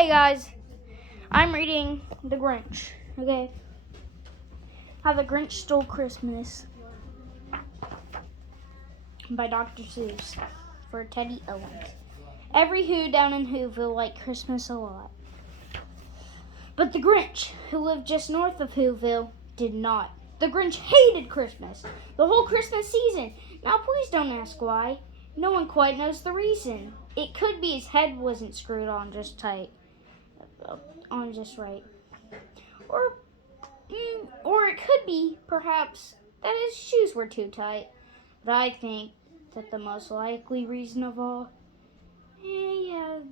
Okay, guys, I'm reading The Grinch, okay? How the Grinch Stole Christmas by Dr. Seuss for Teddy Owens. Every Who down in Whoville liked Christmas a lot. But the Grinch, who lived just north of Whoville, did not. The Grinch hated Christmas, the whole Christmas season. Now please don't ask why. No one quite knows the reason. It could be his head wasn't screwed on just right. Or it could be, perhaps, that his shoes were too tight. But I think that the most likely reason of all may have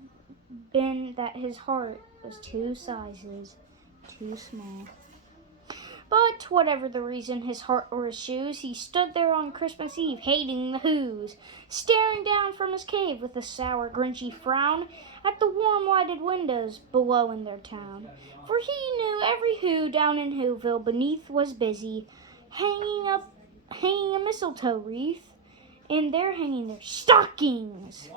been that his heart was 2 sizes too small. But whatever the reason, his heart or his shoes, he stood there on Christmas Eve, hating the Whos, staring down from his cave with a sour, grinchy frown at the warm lighted windows below in their town. For he knew every Who down in Whoville beneath was busy, hanging a mistletoe wreath, and they're hanging their stockings.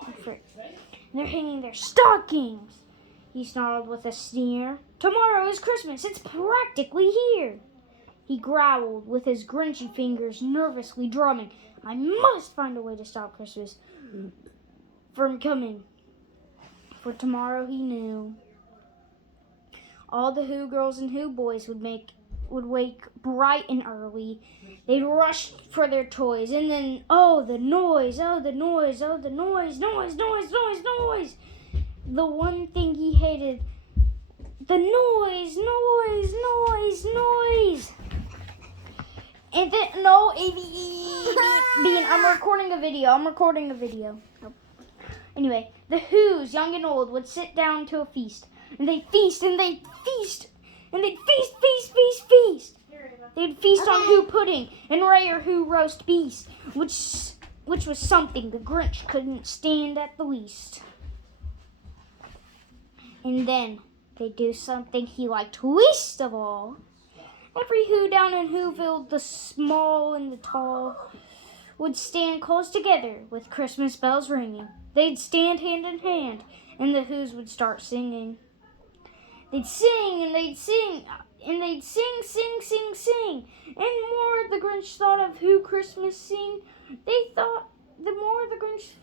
He snarled with a sneer. Tomorrow is Christmas, it's practically here. He growled with his grinchy fingers nervously drumming. I must find a way to stop Christmas from coming. For tomorrow, he knew, all the Who girls and Who boys would wake bright and early. They'd rush for their toys, and then, oh, the noise. The one thing he hated, the noise. And then, no, A.V.A. I'm recording a video. Anyway, the Whos, young and old, would sit down to a feast. And they'd feast. And they'd feast. They'd feast on Who pudding and rare Who roast beast, which was something the Grinch couldn't stand at the least. And then they'd do something he liked least of all. Every Who down in Whoville, the small and the tall, would stand close together with Christmas bells ringing. They'd stand hand in hand, and the Whos would start singing. They'd sing, and they'd sing, and they'd sing. And the more the Grinch thought of Who Christmas sing, the more the Grinch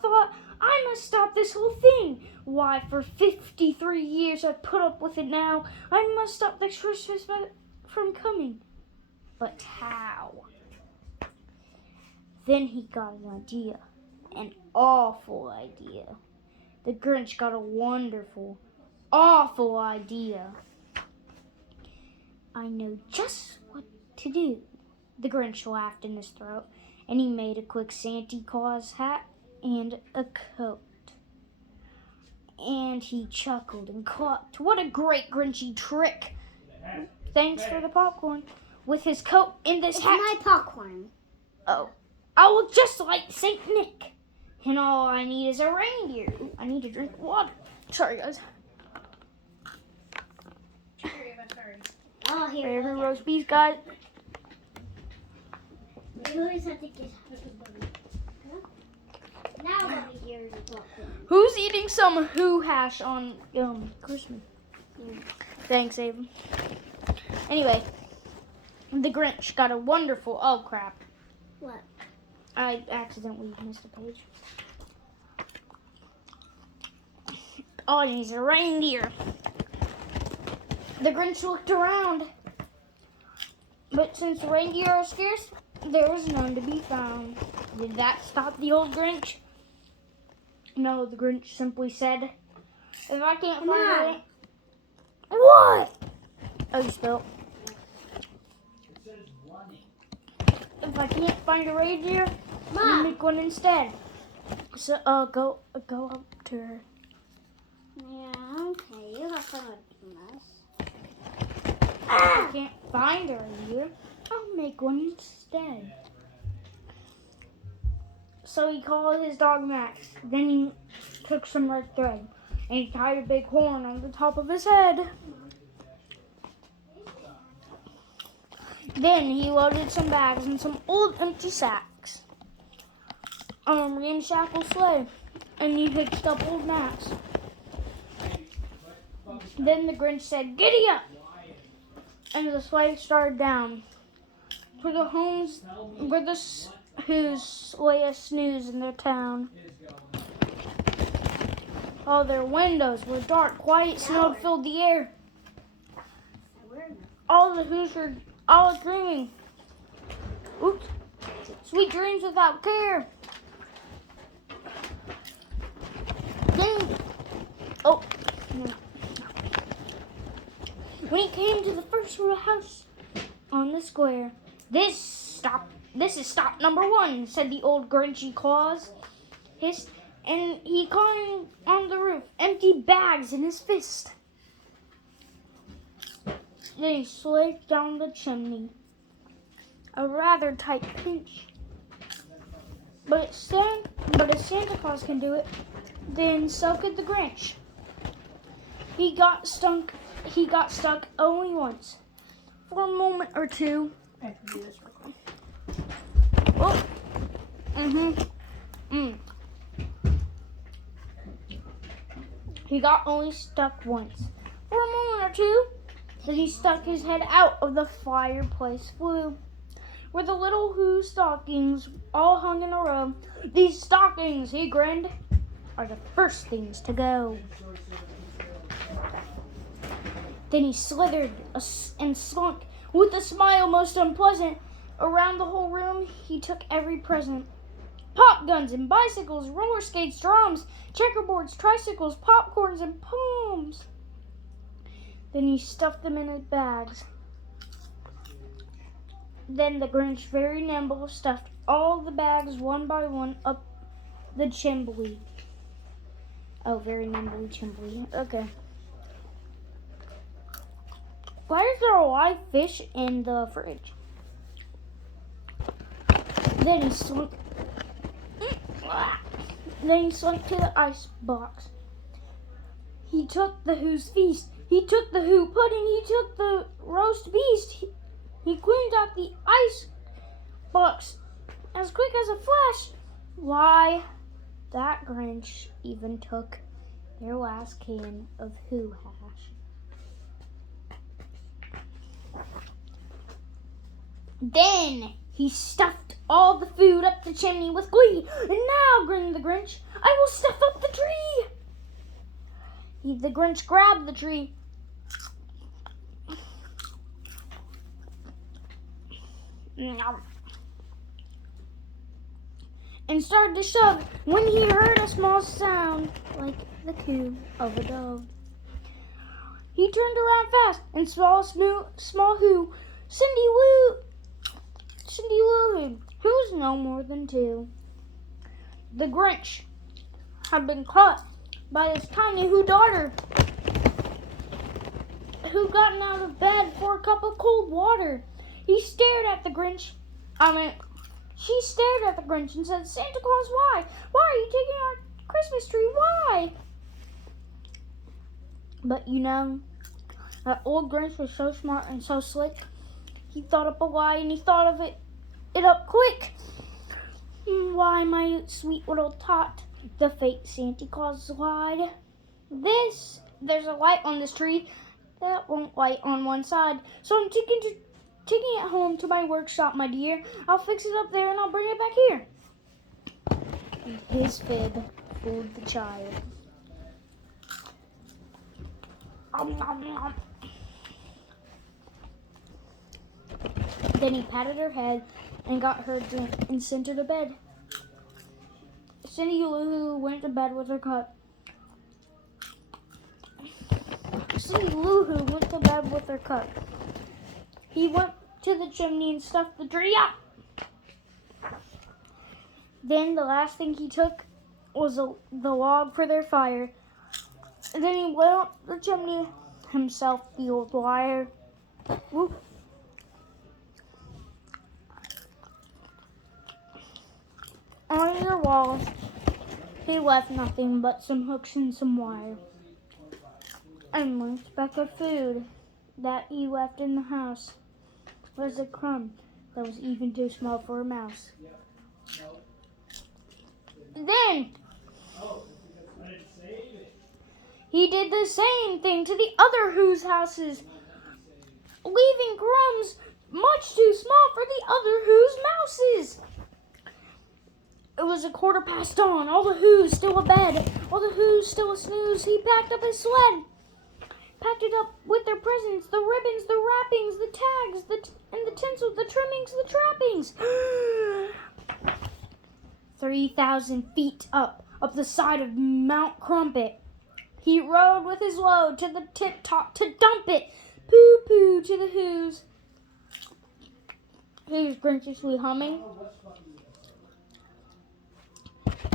thought, I must stop this whole thing. Why, for 53 years I've put up with it now. I must stop this Christmas from coming. But how? Then he got an idea. An awful idea. The Grinch got a wonderful, awful idea. I know just what to do. The Grinch laughed in his throat, and he made a quick Santa Claus hat and a coat. And he chuckled and clucked. What a great Grinchy trick! Thanks for the popcorn. With his coat and this hat. It's my popcorn. Oh. I look just like Saint Nick. And all I need is a reindeer. Ooh, I need to drink water. Sorry, guys. Oh, here. Favorite roast beef, guys. Now let me hear the popcorn. Who's eating some Who hash on Christmas? Thanks, A.V.A. Anyway, the Grinch got a wonderful... Oh, crap. What? I accidentally missed a page. Oh, he's a reindeer. The Grinch looked around. But since reindeer are scarce, there was none to be found. Did that stop the old Grinch? No, the Grinch simply said, if I can't find it... What? Oh, you spilled. If I can't find a reindeer, I'll make one instead. So, go up to her. Yeah, okay. You have fun with this. If I can't find a reindeer, I'll make one instead. So he called his dog Max. Then he took some red thread and he tied a big horn on the top of his head. Then he loaded some bags and some old empty sacks on a ramshackle sleigh, and he hitched up old Max. Then the Grinch said, "Giddy up!" And the sleigh started down. For the homes where whose lay a snooze in their town. All their windows were dark, quiet snow filled the air. All the who's were all dreaming. Oops. Sweet dreams without care. Then, when he came to the first row house on the square, "This is stop number 1," said the old Grinchy Claus. And he climbed on the roof, empty bags in his fist. Then he slid down the chimney, a rather tight pinch. But if Santa Claus can do it, then so could the Grinch. He got stuck only once. For a moment or two. I have to do this real quick. Oh. He got only stuck once. For a moment or two, then he stuck his head out of the fireplace flue, where the little Who stockings all hung in a row. "These stockings," he grinned, "are the first things to go." Then he slithered and slunk, with a smile most unpleasant. Around the whole room he took every present. Pop guns and bicycles, roller skates, drums, checkerboards, tricycles, popcorns, and poems. Then he stuffed them in his bags. Then the Grinch, very nimble, stuffed all the bags one by one up the chimbley. Oh, very nimble chimbley. Okay. Why is there a live fish in the fridge? Then he slunk to the ice box. He took the Who's feast. He took the Who pudding. He took the roast beast. He cleaned out the ice box as quick as a flash. Why, that Grinch even took their last can of Who hash. Then he stuffed all the food up the chimney with glee. "And now," grinned the Grinch, "I will stuff up the tree." The Grinch grabbed the tree and started to shove when he heard a small sound like the coo of a dove. He turned around fast and saw a small Who, Cindy Lou Who, who's no more than 2. The Grinch had been caught by his tiny Who daughter, who gotten out of bed for a cup of cold water. She stared at the Grinch and said, "Santa Claus, why? Why are you taking our Christmas tree? Why?" But that old Grinch was so smart and so slick. He thought up a lie, and he thought of it up quick. "Why, my sweet little tot," the fake Santa Claus lied. "There's a light on this tree that won't light on one side. So I'm taking it home to my workshop, my dear. I'll fix it up there and I'll bring it back here." His fib fooled the child. Then he patted her head and got her a drink and sent her to bed. Cindy Lou Who went to bed with her cup. He went to the chimney and stuffed the tree up. Then the last thing he took was the log for their fire. And then he went up the chimney himself, the old liar. Whoop. On your walls, he left nothing but some hooks and some wire. And one speck of food that he left in the house was a crumb that was even too small for a mouse. Then He did the same thing to the other Who's houses, leaving crumbs much too small for the other Who's mouses. It was 1:15 dawn. All the Who's still abed. All the Who's still a snooze. He packed up his sled. Packed it up with their presents, the ribbons, the wrappings, the tags, and the tinsel, the trimmings, the trappings. 3,000 feet up the side of Mount Crumpet. He rode with his load to the tip top to dump it. Poo-poo to the Who's. Who's grinchishly humming.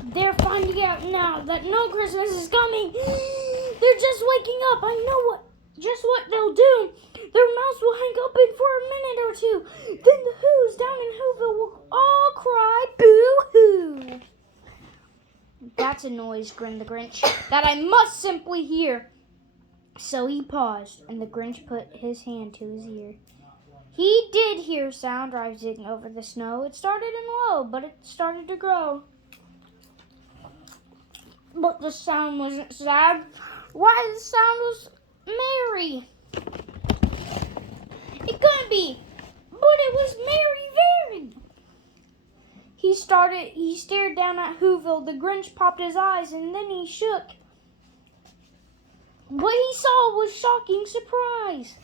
They're finding out now that no Christmas is coming. They're just waking up. I know just what they'll do. Their mouths will hang open for a minute or two. Then the Who's down in Whoville will all cry boo-hoo. That's a noise, grinned the Grinch, that I must simply hear. So he paused, and the Grinch put his hand to his ear. He did hear sound rising over the snow. It started in low, but it started to grow. But the sound wasn't sad. Why, the sound was merry. It couldn't be, but it was merry, very. He stared down at Whoville. The Grinch popped his eyes, and then he shook. What he saw was shocking surprise.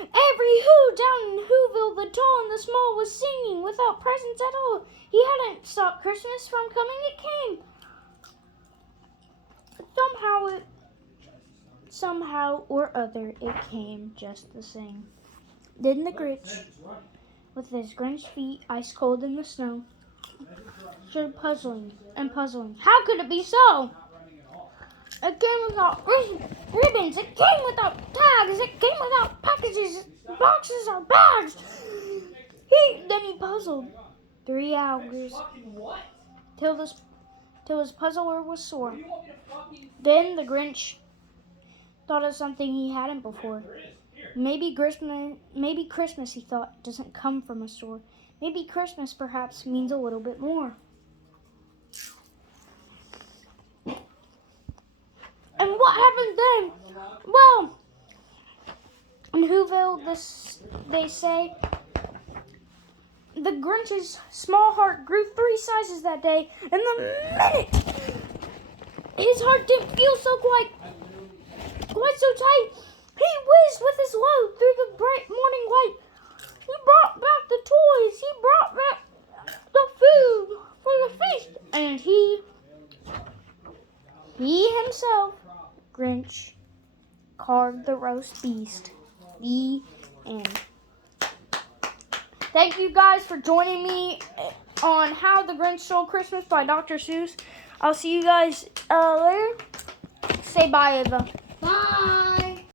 Every Who down in Whoville, the tall and the small, was singing without presents at all. He hadn't stopped Christmas from coming. It came. Somehow or other, it came just the same. Then the Grinch, with his Grinch feet ice cold in the snow, stood puzzling. How could it be so? It came without ribbons. It came without tags. It came without packages, boxes, or bags. Then he puzzled 3 hours till his puzzler was sore. Then the Grinch thought of something he hadn't before. Maybe Christmas, he thought, doesn't come from a store. Maybe Christmas, perhaps, means a little bit more. And what happened then? Well, in Whoville, they say, the Grinch's small heart grew 3 sizes that day, and the minute his heart didn't feel so quite so tight, he whizzed with his load through the bright morning light. He brought back the toys. He brought back the food for the feast. And he himself, Grinch, carved the roast beast. The end. Thank you guys for joining me on How the Grinch Stole Christmas by Dr. Seuss. I'll see you guys later. Say bye, Ava.